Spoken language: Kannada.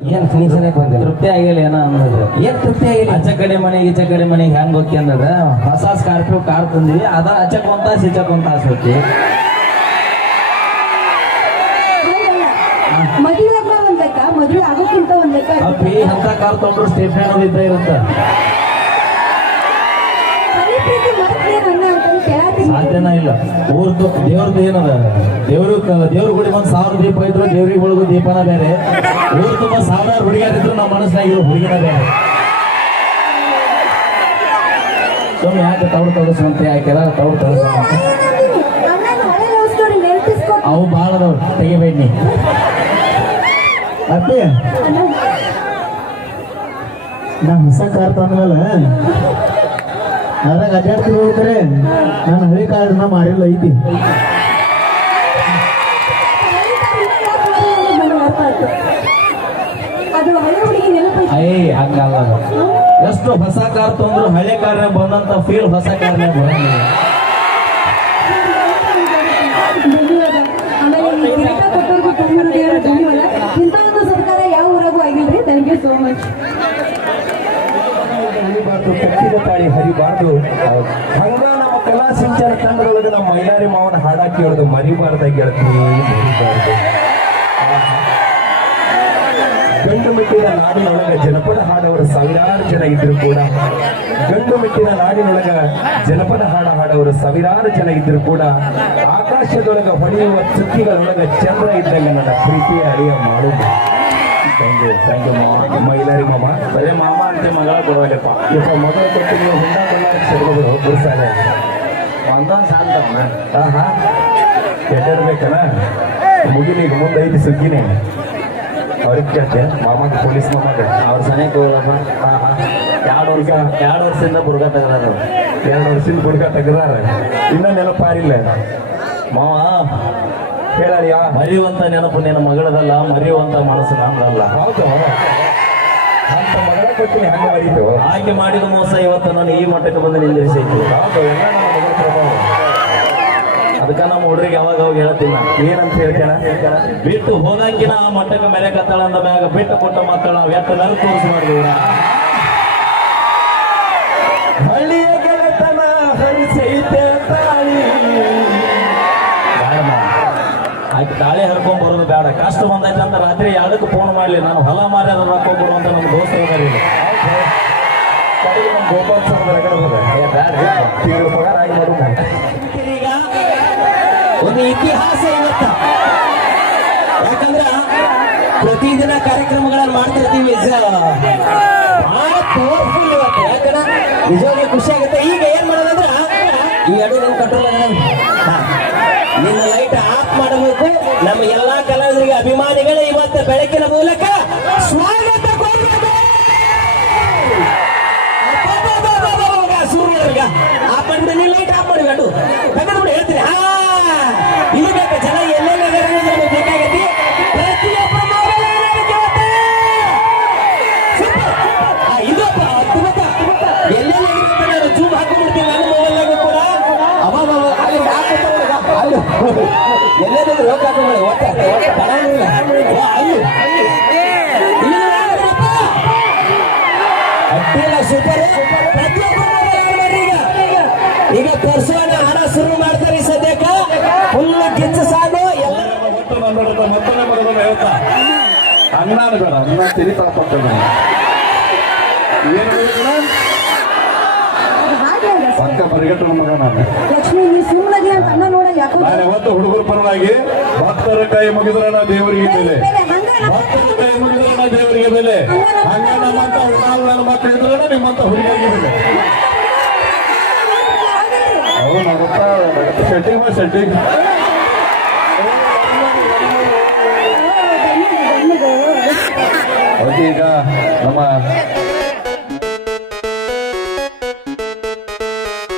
ಏನ್ ಫಿನಿಷನ್ ಬಂದಿಲ್ಲ ತೃಪ್ತಿ ಆಗಿಲ್ಲ ಏನೋ ಅನ್ನೋದು ಏನ್ ತೃಪ್ತಿ ಆಗಿಲ್ಲ? ಆಚೆ ಕಡೆ ಮನೆ ಈಚೆ ಕಡೆ ಮನೆಗೆ ಹೆಂಗ್ ಹೋಗಿ ಅನ್ನದ ಹೊಸ ಸ್ಕಾರ್ಪಿಯೋ ಕಾರ್ ತಂದಿವಿ ಅದ ಅಚಕ್ ಒಂದ್ ತಾಸು ಈಚಕ್ ಒಂದ್ ತಾಸು ಹೋಗಿ ಮದುವೆ ಆದ್ಮೇಲೆ ಒಂದ್ ಲೆಕ್ಕ ಮದುವೆ ಆಗೋಕ್ಕಿಂತ ಒಂದ್ ಲೆಕ್ಕ ಅಪ್ಪಿ ಅಂತ ಕಾರ್ ತೊಗೊಂಡ್ರು ಸ್ಟೇಷನ್ ಇದ್ದ ಇರುತ್ತೆ. ಸಾಧ್ಯನ ಇಲ್ಲ. ಊರ್ದು ದೇವ್ರದ್ದು ಏನದ? ದೇವ್ರು ದೇವ್ರ ಗುಡಿ ಬಂದು ಸಾವಿರ ದೀಪ ಇದ್ರು ದೇವ್ರಿಗೆ ಒಳಗು ದೀಪನ ಬೇರೆ. ಊರ್ ತುಂಬ ಸಾವಿರಾರು ಹುಡುಗಿಯರಿದ್ರು ನಮ್ಮ ಮನಸ್ಸಿನಾಗಿರೋ ಹುಡುಗಿನ ಬೇರೆ. ಸುಮ್ಮನೆ ಯಾಕೆ ತೌಡು ತೋರಿಸುವಂತೆ? ಯಾಕೆಲ್ಲ ತೌಡು ತೋರಿಸುವಂತೆ? ಅವು ಭಾಳ ಅದಾವ. ತೆಗಿಬೇಡಿ ನೀ ಅಪ್ಪಿ ನಾ ಹೊಸ ಕಾರ್ ತಂದ್ಮೇಲೆ ಅದ್ರಾಗ ಅಡ್ಡಾಡ್ತಿರ್ ಹೋಗ್ತಾರೆ ನಾನು ಹಳಿ ಕಾರ್ಡ್ನ ಮಾಡಿಲ್ಲ ಐತಿ ಹಂಗಲ್ಲ. ಎಷ್ಟು ಹೊಸ ಕಾರ್ ತಂದ್ರು ಹಳೆ ಕಾರ್ನಾಗ ಬಂದಂತ ಫೀಲ್ ಹೊಸ ಕಾರ್ನಾಗ ಬರಂಗಿಲ್ಲ ಕಟ್ಟಿದ ತಾಳಿ ಹರಿಬಾರ್ದು. ಹಂಗ ನಮ್ಮ ಕಲಾ ಸಿಂಚನ ತಂಡದೊಳಗೆ ನಮ್ಮ ಮೈಲಾರಿ ಮಾವನ ಹಾಡ ಕೇಳೋದು ಮರಿಬಾರ್ದ ಮರಿಬಾರ್ದು. ಗಂಡು ಮೆಟ್ಟಿನ ನಾಡಿನೊಳಗ ಜನಪದ ಹಾಡವರು ಸಾವಿರಾರು ಜನ ಇದ್ರು ಕೂಡ, ಗಂಡು ಮೆಟ್ಟಿನ ನಾಡಿನೊಳಗ ಜನಪದ ಹಾಡ ಹಾಡವರು ಸಾವಿರಾರು ಜನ ಇದ್ರು ಕೂಡ, ಆಕಾಶದೊಳಗ ಹೊಳೆಯುವ ಚುಕ್ಕಿಗಳೊಳಗ ಚಂದ್ರ ಇದ್ದಂಗ ನನ್ನ ಪ್ರೀತಿಯ ಅಳಿಯ ಮಾಡುದು ಥ್ಯಾಂಕ್ ಯು ಥ್ಯಾಂಕ್ ಯು ಮಾಮ ಮೈಲಾರಿ ಮಾಮ ಬರೇ ಮಾಮ ಅಂತ ಮಗಳ ಕೊಡೋಲ್ಲಪ್ಪ ಇಪ್ಪ ಮೊದಲ ಕೊಟ್ಟು ನೀವು ಹುಂಡ ಕೊಳ್ಳಾರ ಸೇರ್ಬೋದು ಬಿಡ್ತಾರೆ ಒಂದೊಂದು ಕೆಟ್ಟಿರ್ಬೇಕನ? ಮುಗಿಲಿ ಈಗ ಮುಂದೆ ಐತಿ ಸುಗ್ಗಿನೇ. ಅವ್ರಿಗೆ ಕೇಳ್ತೆ ಮಾಮಾಗ ಪೊಲೀಸ್ ಮಾಮಾಗ. ಅವ್ರ ಸನೇಕ ಹಾಂ ಆಹಾ. ಎರಡು ವರ್ಷ ಎರಡು ವರ್ಷದಿಂದ ಬುರ್ಗ ತೆಗ್ದಾರ ಎರಡು ವರ್ಷದಿಂದ ಹುಡುಗ ತೆಗ್ದಾರ. ಇನ್ನೂ ನೆನಪಾರಿಲ್ಲ. ಮಾವ ಹೇಳಯ್ಯ ಮರೆಯುವಂತ ನೆನಪು ನಿನ್ನ ಮಗಳದಲ್ಲ ಮರೆಯುವಂತ ಮನಸ್ಸು ನಂದಲ್ಲ ಹೌದು. ಅಂತ ಮಗಳ ಕೊಟ್ಟು ಹಂಗ ಮರೀತು? ಆಕೆ ಮಾಡಿದ ಮೋಸ ಇವತ್ತು ನಾನು ಈ ಮಟ್ಟಕ್ಕೆ ಬಂದು ನಿಂದಿರಿಸೈತಿ ಪ್ರಭಾವ. ಅದಕ್ಕ ನಮ್ಮ ಹುಡುಗರಿಗೆ ಯಾವಾಗ ಅವಾಗ ಹೇಳ್ತೀನಿ. ಏನಂತ ಹೇಳ್ತೇನೆ ಬಿಟ್ಟು ಹೋದಾಕಿನ ಆ ಮಟ್ಟಕ್ಕೆ ಮೇಲೆ ಕತ್ತಾಳ ಅಂದ ಮ್ಯಾಗ ಬಿಟ್ಟು ಕೊಟ್ಟ ಎತ್ತ ತೋರಿಸ್ ಮಾಡಿದೀವಿ ಹಳ್ಳಿಯ ಕಷ್ಟ ಬಂದೈತೆ ಅಂತ ರಾತ್ರಿ ಯಾವ್ದಕ್ಕೆ ಫೋನ್ ಮಾಡಲಿ. ನಾನು ಹೊಲ ಮಾರಿ ಅದನ್ನ ರೊಕ್ಕ ಕೊಡು ಅಂತ ನಮ್ಮ ದೋಸ್ತರು ಹೋಗಿ ಗೋಪಾಲ್ ಸರ್ ಪಗಾರ ಆಗಿ ಮಾಡು ಒಂದು ಇತಿಹಾಸ ಇವತ್ತ ಯಾಕಂದ್ರ ಪ್ರತಿದಿನ ಕಾರ್ಯಕ್ರಮಗಳನ್ನ ಮಾಡ್ತಿರ್ತೀವಿ. ಬಹಳ ಪವರ್ಫುಲ್ ಇವತ್ತು. ಯಾಕಂದ್ರೆ ನಿಜವಾಗಿ ಖುಷಿ ಆಗುತ್ತೆ. ಈಗ ಏನ್ ಮಾಡೋದಂದ್ರ ಈ ಎರಡು ಕಂಟ್ರೋಲ್ ನಿನ್ನ ಲೈಟ್ ಆಫ್ ಮಾಡಬೇಕು. ನಮ್ಮ ಎಲ್ಲಾ ಕಲಾವಿದರಿಗೆ ಅಭಿಮಾನಿಗಳೇ ಇವತ್ತು ಬೆಳಕಿನ ಮೂಲಕ ಸ್ವಾಗತ Oh, my God. ಹೇಳ್ತೀನಿ. ಹಾ. ಜನ ಎಲ್ಲೆಲ್ಲ ಬೇಕಾಗೈತಿ ಇದು ಮೊಬೈಲ್ನಾಗೂ ಕೂಡ. ಎಲ್ಲೆಲ್ಲಿದ್ರು ಹೋಗಿ ಒಟ್ಟ ಒಟ್ಟ ಅಲ್ಲಿ ಅಡ್ಡಿಲ್ಲ ಸೂಪರ್ ಈಗ ಈಗ ತರ್ಸೋಣ ಹಣ ಶುರು ಮಾಡ್ತಾರೆ ಸದ್ಯಕ್ಕ ಫುಲ್ ಕಿಚ್ಚು ಸಾಗು ಬರೋದನ್ನ ಹೇಳ್ತಾ ಅನ್ನ ಬೇಡ ಅನ್ನ ತಿರಿತಾ ಪಡ್ತೇನೆ ಏನು. ಪಕ್ಕ ಪರಿಗಟ್ಟನ ಮಗ ನಾನು ಲಕ್ಷ್ಮಿ ನೀ ಸುಮ್ಮನೆ ಅಂತ ಅಣ್ಣ ನಾನು ಯಾವತ್ತು ಹುಡುಗರ ಪರವಾಗಿ ಭಕ್ತರ ಕೈ ಮುಗಿದ್ರಣ ದೇವರಿಗೆ ಬೆಲೆ ಭಕ್ತರ ಕೈ ಮುಗಿದ್ರಣ ದೇವರಿಗೆ ಬೆಲೆ ಹಂಗ ನಮ್ಮಂತ ಹುಡುಗ ನನ್ನ ಮಕ್ಕಳು ಇದ್ರಣ ನಿಮ್ಮಂತ ಹುಡುಗರಿಗೆ ಬೆಲೆ ಸೆಟ್ಟಿಂಗ್ ಸೆಟ್ಟಿಂಗ್ ಈಗ ನಮ್ಮ